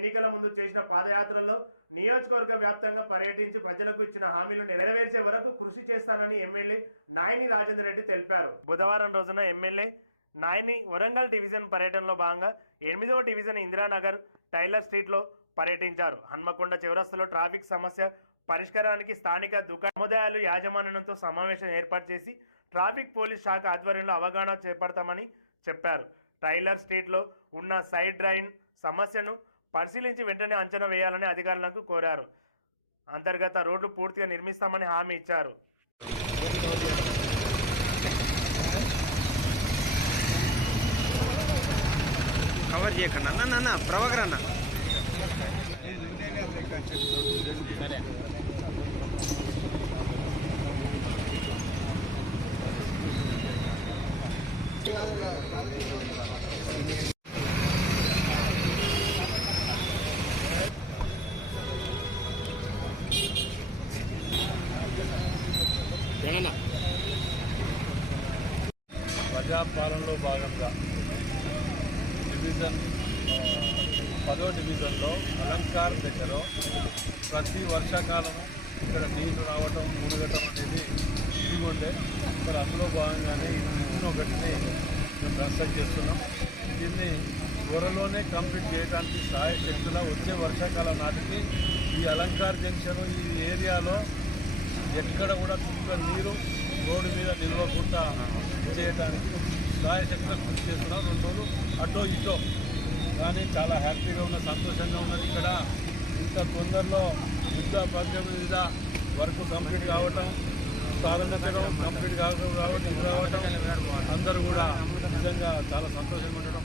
ఎన్నికల ముందు చేసిన పాదయాత్రలో నియోజకవర్గ వ్యాప్తంగా పర్యటించి ప్రజలకు ఇచ్చిన హామీలు నెరవేర్చే వరకు కృషి చేస్తానని ఎమ్మెల్యే నాయని రాజేందర్ రెడ్డి తెలిపారు. బుధవారం రోజున ఎమ్మెల్యే నాయని వరంగల్ డివిజన్ పర్యటనలో భాగంగా ఎనిమిదవ డివిజన్ ఇందిరానగర్ టైలర్ స్ట్రీట్లో పర్యటించారు. హన్మకొండ చివరస్తులో ట్రాఫిక్ సమస్య పరిష్కారానికి స్థానిక దుకాణ సముదాయాలు యాజమాన్యంతో సమావేశం ఏర్పాటు చేసి ట్రాఫిక్ పోలీస్ శాఖ ఆధ్వర్యంలో అవగాహన చేపడతామని చెప్పారు. టైలర్ స్ట్రీట్లో ఉన్న సైడ్ డ్రైన్ సమస్యను పరిశీలించి వెంటనే అంచనా వేయాలని అధికారులకు కోరారు. అంతర్గత రోడ్లు పూర్తిగా నిర్మిస్తామని హామీ ఇచ్చారు. కవర్ చేయకండి అన్న నాన్న ప్రభాకర్ అన్న. ప్రజాపాలనలో భాగంగా డివిజన్ పదో డివిజన్లో అలంకార్ దగ్గర ప్రతి వర్షాకాలం ఇక్కడ నీళ్ళు రావటం మునగటం అనేది ఇదిగొండే ఉండే. మరి అందులో భాగంగానే ఈ ఒకటిని మేము కన్స్ట్రక్ట్ చేస్తున్నాం. దీన్ని త్వరలోనే కంప్లీట్ చేయడానికి సహాయ శక్తుల వచ్చే వర్షాకాలం నాటికి ఈ అలంకార్ జంక్షన్ ఈ ఏరియాలో ఎక్కడ కూడా చుక్క నీరు రోడ్డు మీద నిల్వకుండా చేయడానికి సాయశక్తిగా కృషి చేస్తున్నాం. రెండు రోజులు అటో ఇటో. కానీ చాలా హ్యాపీగా ఉన్న సంతోషంగా ఉన్నది ఇక్కడ. ఇంత తొందరలో యుద్ధ పద్యం మీద వర్క్ కంప్లీట్ కావటం ప్రాధాన్యతలో కంప్లీట్ కావడం రావటం అందరూ కూడా నిజంగా చాలా సంతోషంగా ఉండడం